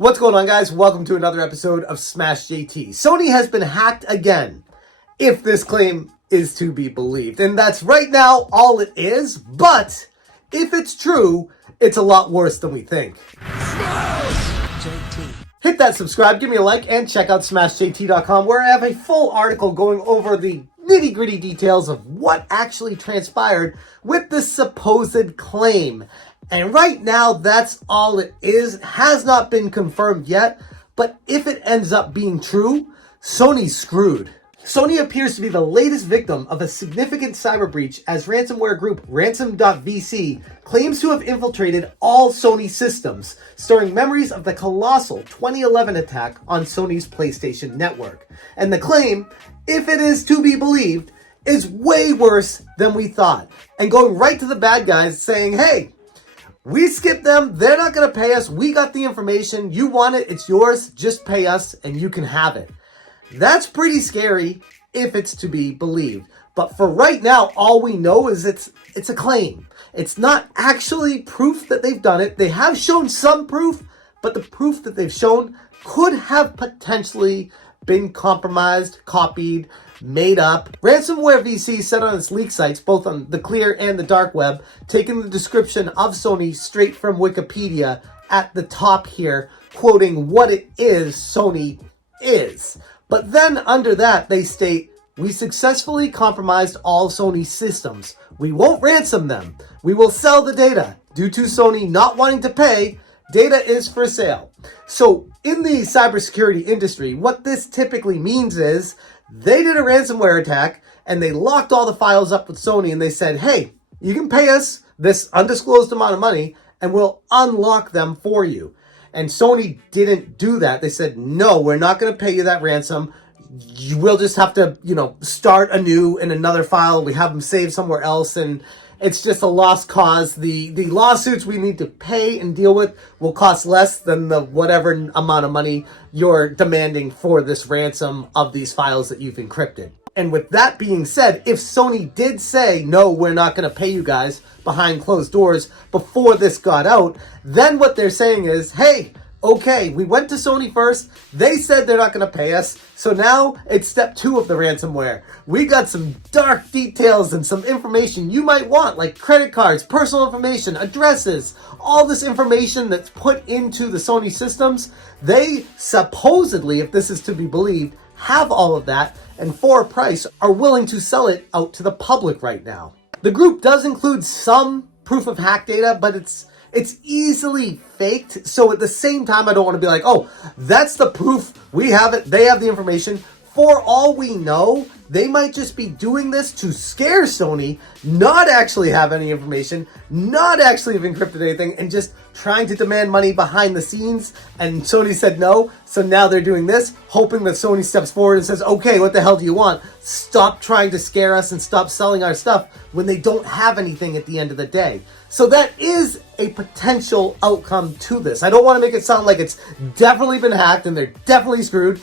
What's going on, guys? Welcome to another episode of Smash JT. Sony has been hacked again, if this claim is to be believed. And that's right now all it is, but if it's true, it's a lot worse than we think. Smash JT. Hit that subscribe, give me a like, and check out smashjt.com, where I have a full article going over the nitty-gritty details of what actually transpired with this supposed claim. And right now, that's all it is. It has not been confirmed yet, but if it ends up being true, Sony's screwed. Sony appears to be the latest victim of a significant cyber breach, as ransomware group Ransomed.vc claims to have infiltrated all Sony systems, storing memories of the colossal 2011 attack on Sony's PlayStation network. And the claim, if it is to be believed, is way worse than we thought, and going right to the bad guys saying, hey, we skipped them, they're not going to pay us, we got the information, you want it, it's yours, just pay us and you can have it. That's pretty scary if it's to be believed. But for right now, all we know is it's a claim. It's not actually proof that they've done it. They have shown some proof, but the proof that they've shown could have potentially been compromised, copied, made up. Ransomware.vc said on its leak sites, both on the clear and the dark web, taking the description of Sony straight from Wikipedia at the top here, quoting what it is Sony is. But then under that, they state, we successfully compromised all Sony systems. We won't ransom them. We will sell the data. Due to Sony not wanting to pay, data is for sale. So in the cybersecurity industry, what this typically means is they did a ransomware attack and they locked all the files up with Sony and they said, hey, you can pay us this undisclosed amount of money and we'll unlock them for you. And Sony didn't do that. They said, no, we're not going to pay you that ransom. You will just have to, start anew in another file. We have them saved somewhere else, and it's just a lost cause. The lawsuits we need to pay and deal with will cost less than the whatever amount of money you're demanding for this ransom of these files that you've encrypted. And with that being said, if Sony did say, no, we're not going to pay you guys behind closed doors before this got out, then what they're saying is, hey, okay, we went to Sony first. They said they're not going to pay us. So now it's step 2 of the ransomware. We got some dark details and some information you might want, like credit cards, personal information, addresses, all this information that's put into the Sony systems. They supposedly, if this is to be believed, have all of that, and for a price are willing to sell it out to the public right now. The group does include some proof of hack data, but it's easily faked. So at the same time, I don't want to be like, oh, that's the proof. We have it. They have the information. For all we know, they might just be doing this to scare Sony, not actually have any information, not actually have encrypted anything, and just trying to demand money behind the scenes. And Sony said no, so now they're doing this, hoping that Sony steps forward and says, okay, what the hell do you want? Stop trying to scare us and stop selling our stuff when they don't have anything at the end of the day. So that is a potential outcome to this. I don't want to make it sound like it's definitely been hacked and they're definitely screwed.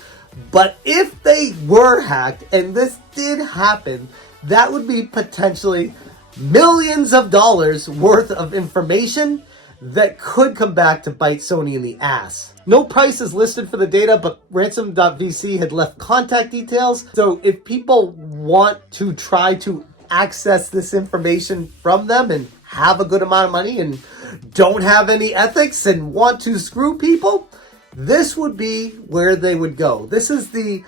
But if they were hacked and this did happen, that would be potentially millions of dollars worth of information that could come back to bite Sony in the ass. No price is listed for the data, but Ransomed.vc had left contact details. So if people want to try to access this information from them and have a good amount of money and don't have any ethics and want to screw people, this would be where they would go. This is the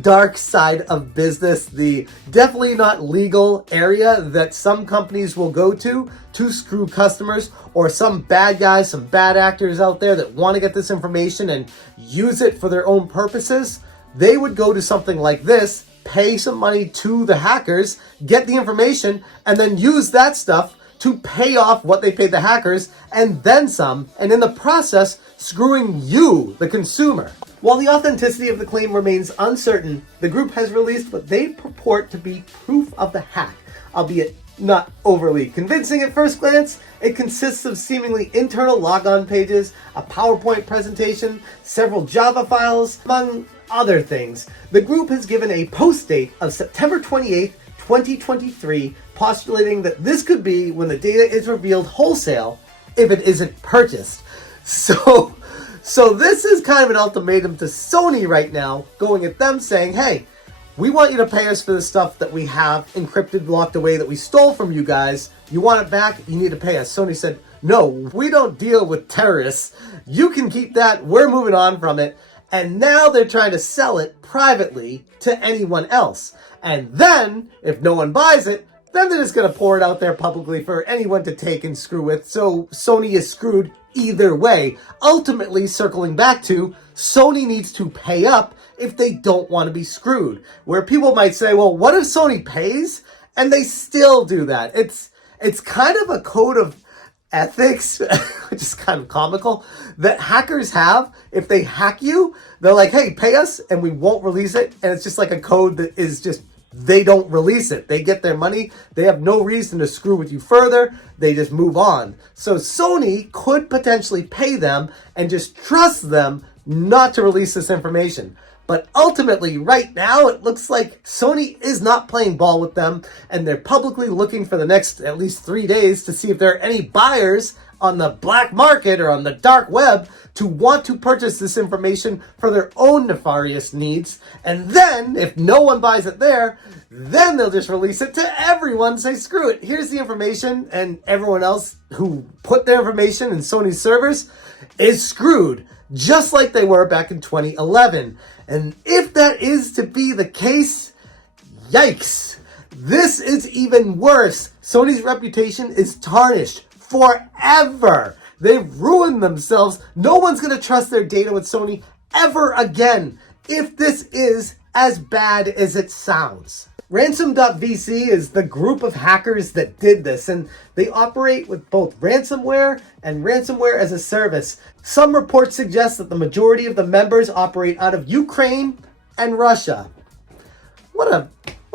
dark side of business, the definitely not legal area that some companies will go to screw customers, or some bad guys, some bad actors out there that want to get this information and use it for their own purposes. They would go to something like this, pay some money to the hackers, get the information, and then use that stuff to pay off what they paid the hackers and then some, and in the process, screwing you, the consumer. While the authenticity of the claim remains uncertain, the group has released what they purport to be proof of the hack, albeit not overly convincing at first glance. It consists of seemingly internal logon pages, a PowerPoint presentation, several Java files, among other things. The group has given a post date of September 28th, 2023, postulating that this could be when the data is revealed wholesale if it isn't purchased. So So this is kind of an ultimatum to Sony right now, going at them saying, hey, we want you to pay us for the stuff that we have encrypted, locked away, that we stole from you guys. You want it back? You need to pay us. Sony said, no, we don't deal with terrorists. You can keep that. We're moving on from it. And now they're trying to sell it privately to anyone else. And then, if no one buys it, then they're just going to pour it out there publicly for anyone to take and screw with. So Sony is screwed either way. Ultimately, circling back to, Sony needs to pay up if they don't want to be screwed. Where people might say, well, what if Sony pays? And they still do that. It's kind of a code of ethics, which is kind of comical, that hackers have. If they hack you, they're like, hey, pay us and we won't release it. And it's just like a code that is just, they don't release it. They get their money. They have no reason to screw with you further. They just move on. So Sony could potentially pay them and just trust them not to release this information. But ultimately, right now, it looks like Sony is not playing ball with them, and they're publicly looking for the next at least 3 days to see if there are any buyers on the black market or on the dark web to want to purchase this information for their own nefarious needs. And then, if no one buys it there, then they'll just release it to everyone, say, screw it, here's the information, and everyone else who put their information in Sony's servers is screwed, just like they were back in 2011. And if that is to be the case, yikes. This is even worse. Sony's reputation is tarnished forever. They've ruined themselves. No one's going to trust their data with Sony ever again if this is as bad as it sounds. Ransomed.vc is the group of hackers that did this, and they operate with both ransomware and ransomware as a service. Some reports suggest that the majority of the members operate out of Ukraine and Russia. What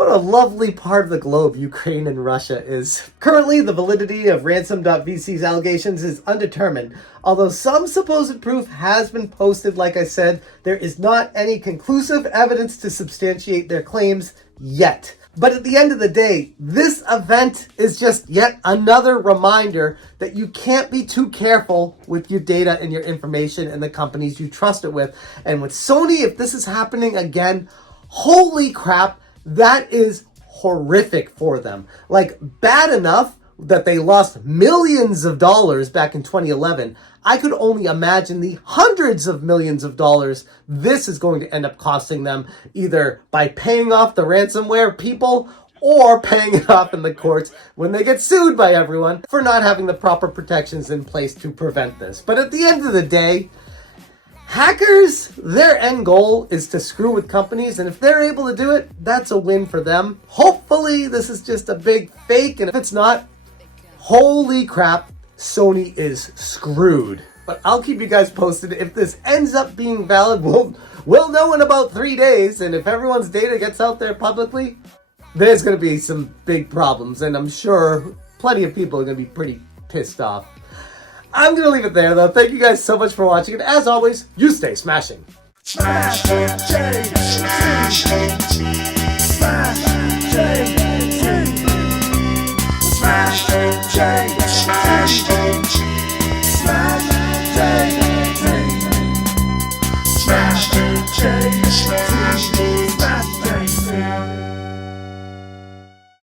a lovely part of the globe Ukraine and Russia is. Currently, the validity of Ransomed.vc's allegations is undetermined. Although some supposed proof has been posted, like I said, there is not any conclusive evidence to substantiate their claims yet. But at the end of the day, this event is just yet another reminder that you can't be too careful with your data and your information and the companies you trust it with. And with Sony, if this is happening again, holy crap, that is horrific for them. Like, bad enough that they lost millions of dollars back in 2011. I could only imagine the hundreds of millions of dollars this is going to end up costing them, either by paying off the ransomware people or paying it off in the courts when they get sued by everyone for not having the proper protections in place to prevent this. But at the end of the day, hackers, their end goal is to screw with companies, and if they're able to do it, that's a win for them. Hopefully this is just a big fake, and if it's not, holy crap, Sony is screwed. But I'll keep you guys posted. If this ends up being valid, we'll know in about 3 days, and if everyone's data gets out there publicly, there's going to be some big problems, and I'm sure plenty of people are going to be pretty pissed off. I'm going to leave it there, though. Thank you guys so much for watching, and as always, you stay smashing. Smash Smash